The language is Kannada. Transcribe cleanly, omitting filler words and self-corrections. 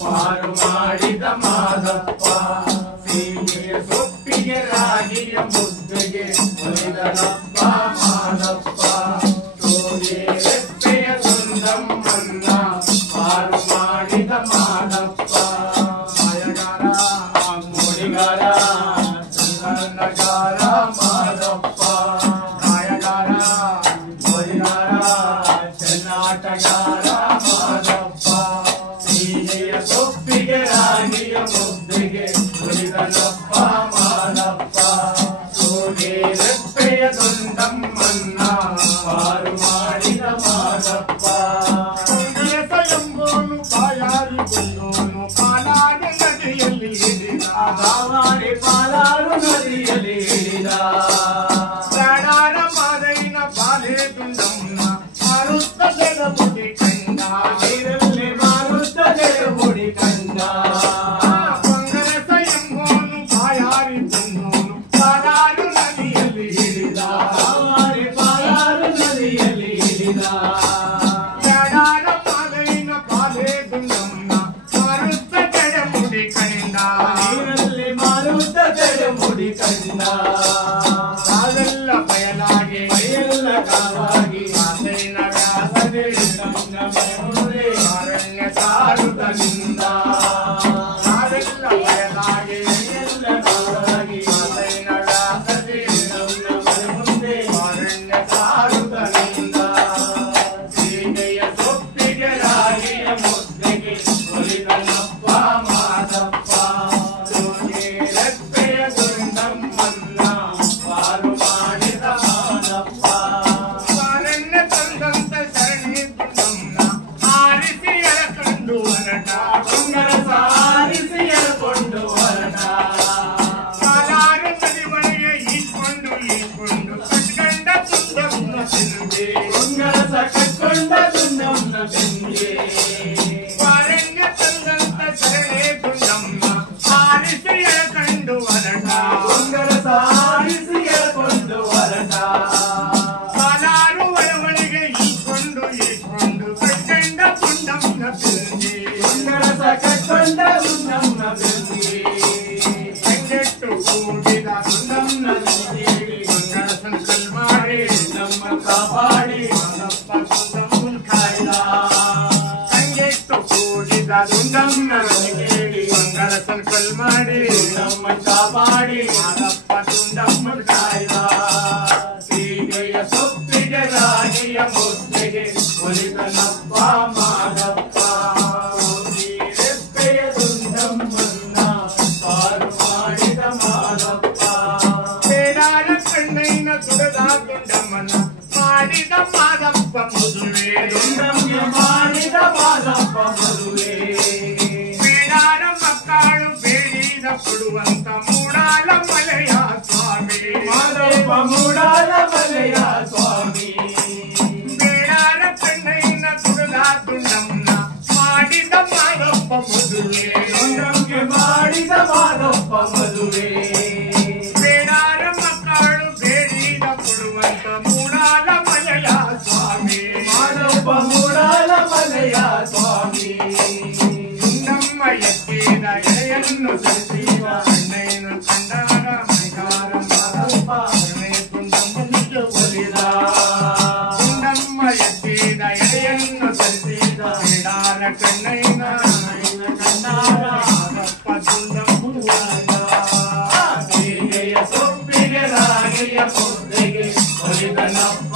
ಪಾರು ಮಾಡಿದ ಮಾದಪ್ಪ ಸೀಗೆ ಸೊಪ್ಪಿಗೆ ರಾಗಿಯ ಮುದ್ದೆಗೆ ಒಲಿದನಪ್ಪ ಮಾದಪ್ಪ ಸೋಗೆ ರೆಪ್ಪೆಯ ದುಂಡಮ್ಮನ್ನ ಪಾರು ಮಾಡಿದ ಮಾದಪ್ಪ ಮಾಯಗಾರ ಮೋಡಿಗಾರ ಚಂದನಗಾರ ಮಾದಪ್ಪ ಮಾಯಗಾರ ಮೋಡಿಗಾರ ಚೆನ್ನಾಟಗಾರ ಮಾದಪ್ಪ ಸೊಪ್ಪಿಗೆ ರಾಗಿಯ ಮುದ್ದೆಗೆ ಒಲಿದನಪ್ಪ ಮಾದಪ್ಪ ಸೋಗೆ ರೆಪ್ಪೆಯ ದುಂಡಮ್ಮನ್ನ ಪಾರು ಮಾಡಿದ ಮಾದಪ್ಪ ಎಂಬೋನು ಬಾಯಾರಿ ಕೊಂಡೋನು ಪಾಲಾರು ನದಿಯಲ್ಲಿ ಹಿಡಿದ ದಾವಾರಿ ಪಾಲಾರು ನದಿಯಲ್ಲಿ ಹಿಡಿದ ಪ್ರಾಣಾರ ಮಾದೈನ ಬಾಲೆ ದುಂಡಮ್ಮ ಮಾರುತ್ತದೆ ಮುಡಿ ಕಂಡ ನೀರಲ್ಲಿ ಮಾರುತ್ತದೆ ಮುಡಿ ಕಂಡ ಪಂಗರಸ ಎಂಬೋನು ಬಾಯಾರಿ ಕೊಂಡೋನು ಪಾಲಾರು ನದಿಯಲ್ಲಿ ಹಿಡಿದ ದಾವಾರಿ ಪಾಲಾರು ನದಿಯಲ್ಲಿ ಹಿಡಿದ ಪ್ರಾಣಾರ ಮಾದೈನ ಬಾಲೆ ದುಂಡಮ್ಮ ಮಾರುತ್ತದೆ ಮುಡಿ ಕಂಡ ನೀರಲ್ಲಿ ಮಾರುತ್ತದೆ ಮುಡಿ ಕಂಡ ಕಾವೆಲ್ಲ ಬಯಲಾಗಿ ಬಯಲ್ಲ ಕಾವಾಗಿ ಮಾದೈನ ವ್ಯಾಸದೆ ಅರಣ್ಯ ಸಾರುವುದರಿಂದ ಕಾವೆಲ್ಲ ಬಯಲಾಗಿ ಬಯಲ್ಲ ಕಾವಾಗಿ ಮಾದೈನ ವ್ಯಾಸದೆ ಮುಂದೆ ಅರಣ್ಯ ಸಾರುವುದರಿಂದ ಸೀಗೆಯ ಸೊಪ್ಪಿಗೆ ರಾಗಿಯ ಮುದ್ದೆಗೆ ಒಲಿದನಪ್ಪ ಮಾದಪ್ಪ ಸೋಗೆ ರೆಪ್ಪೆಯ ದುಂಡಮ್ಮನ್ನ ಪಾರು ಮಾಡಿದ ಮಾದಪ್ಪ ಅರಣ್ಯ ತಂದಂತ ಸರಣಿ ದುಂಡಮ್ಮನ ಆರಿಸಿ ಎಳಕೊಂಡು ಹೊರಟ ಬಂಗರ ಸಾರಿಸಿ ಎಳಕೊಂಡು ಹೊರಟ ಕಾಲಾರು ನದಿ ಬಳಿಯ ಈಕೊಂಡು ಕಟ್ಕೊಂಡ ದುಂಡಮ್ಮನ ಬೆನ್ನಿಗೆ ಬಂಗರಸ ಕಟ್ಕೊಂಡ ದುಂಡಮ್ಮನ ಬೆನ್ನಿಗೆ ಅರಣ್ಯ ತಂದಂತ ಸರಣಿ ದುಂಡಮ್ಮ ಆರಿಸಿ ಎಳಕೊಂಡು ಹೊರಟ ಬಂಗರ ಸಾರಿಸಿ ಎಳಕೊಂಡು ಹೊರಟ ಕಾಲಾರು ಒಳಗಳಿಗೆ ಈಕೊಂಡು ಕಟ್ಕೊಂಡ ದುಂಡಮ್ಮನ ಬೆನ್ನಿಗೆ ಬಂಗರಸ ಕಟ್ಕೊಂಡ ದುಂಡಮ್ಮನ ಬೆನ್ನಿಗೆ ಹೆಂಗೆಟ್ಟು ಕೂಡಿದ ದುಂಡಮ್ಮನ ಬೆನ್ನಿಗೆ ಬಂಗರಸನ ಕಲ್ ಮಾಡಿ ನಮ್ಮ ಕಾಪಾಡಿ ಮಾದಪ್ಪ ದುಂಡಮ್ಮನ ಕಾಯ್ದ ಹೆಂಗೆಟ್ಟು ಕೂಡಿದ ದುಂಡಮ್ಮನ ಬೆನ್ನಿಗೆ ಬಂಗರಸನ ಕಲ್ ಮಾಡಿ ನಮ್ಮ ಕಾಪಾಡಿ ಮಾದಪ್ಪ ದುಂಡಮ್ಮನ ಕಾಯ್ದ ಸೀಗೆಯ ಸೊಪ್ಪಿಗೆ ರಾಗಿಯ ಮುದ್ದೆಗೆ ಒಲಿದನಪ್ಪ ಮಾದಪ್ಪ ಸೋಗೆ ರೆಪ್ಪೆಯ ದುಂಡಮ್ಮನ್ನ ಪಾರು ಮಾಡಿದ ಮಾದಪ್ಪ ಬೇಡಾರ ಕಣ್ಣೈನ ತುಡದ ದುಂಡಮ್ಮನ ಮಾಡಿದ ಮಾದಪ್ಪ ಮದುವೆ ದುಂಡಮ್ಮಗೆ ಮಾಡಿದ ಮಾದಪ್ಪ ಮದುವೆ ಬೇಡಾರ ಮಕ್ಕಳು ಬೇಡಿದ ಕೊಡುವಂತ ಮೂಡಾಲ ಮಲೆಯ ಸ್ವಾಮಿ ಮಾದಪ್ಪ ಮೂಡಾಲ ಮಲೆಯ ಸ್ವಾಮಿ ಬೇಡಾರ ಕಣ್ಣೈನ ತುಡದ ದುಂಡಮ್ಮನ ಮಾಡಿದ ಮಾದಪ್ಪ ಮದುವೆ ದುಂಡಮ್ಮಗೆ ಮಾಡಿದ ಮಾದಪ್ಪ ಮದುವೆ ಬೇಡಾರ ಮಕ್ಕಳು ಬೇಡಿದ ಕೊಡುವಂತ ಮೂಡಾಲ ಮಲೆಯ ಸ್ವಾಮಿ ಮಾದಪ್ಪ ಮೂಡಾಲ ಮಲೆಯ ಸ್ವಾಮಿ ದುಂಡಮ್ಮ ಎತ್ತಿದ ಎಳೆಯನ್ನು ಸರಿಸಿದ ಅಣ್ಣಯ್ಯನು ಕಂಡಾರ ಮೈಗಾರ ಮಾದಪ್ಪ ದುಂಡಮ್ಮನಿಗೆ ಒಲಿದ ದುಂಡಮ್ಮ ಎತ್ತಿದ ಎಳೆಯನ್ನು ಸರಿಸಿದ ಬೇಡಾರ ಕಣ್ಣಯ್ಯನ ಕಂಡಾರ ಮಾದಪ್ಪ ದುಂಡಮ್ಮನು ಒಲಿದ ಸೀಗೆಯ ಸೊಪ್ಪಿಗೆ ರಾಗಿಯ ಮುದ್ದೆಗೆ ಒಲಿದನಪ್ಪ